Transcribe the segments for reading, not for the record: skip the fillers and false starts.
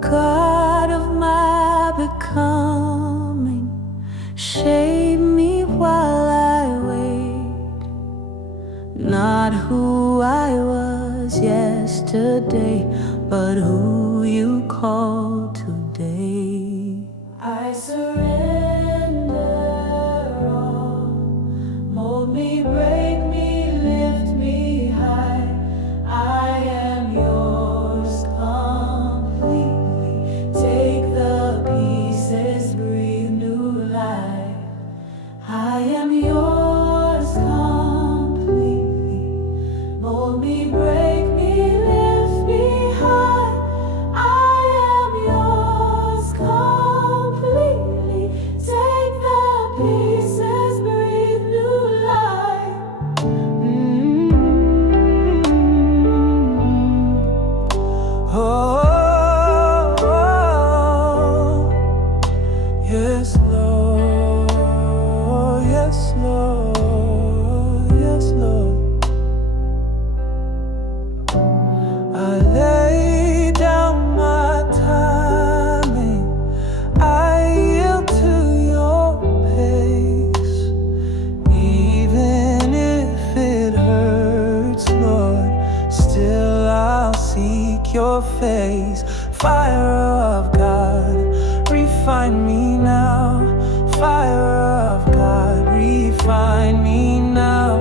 God of my becoming, shape me while I wait. Not who I was yesterday, but who you call today. I surrender all. Mold me, break me, lift me high. I am yours completely. Take the pieces, breathe new life. I am yours completely. Mold me, break me, lift me high. I am yours completely. Take the pieces, breathe new life. Yes, Lord, yes, Lord, yes, Lord. I lay down my timing, I yield to your pace, even if it hurts, Lord. Still I'll seek your face. Fire of God, refine me now. Fire of God, refine me now.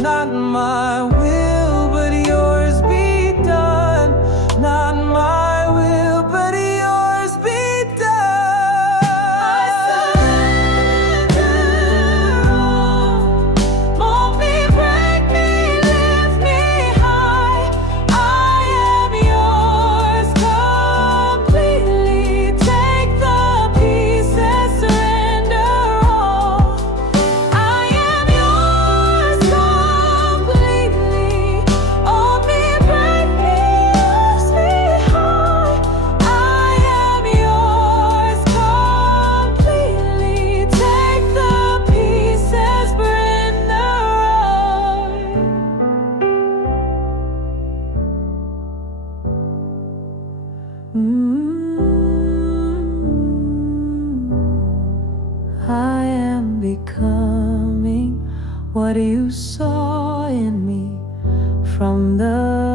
Not my will, but yours be done. Not my will, but yours be done. I surrender all. Mold me, break me, lift me high. I am yours completely. Take the pieces, surrender all. I am yours completely. Mold me, break me, lift me high. I am yours completely. Take the pieces, surrender all. I am becoming what you saw in me from the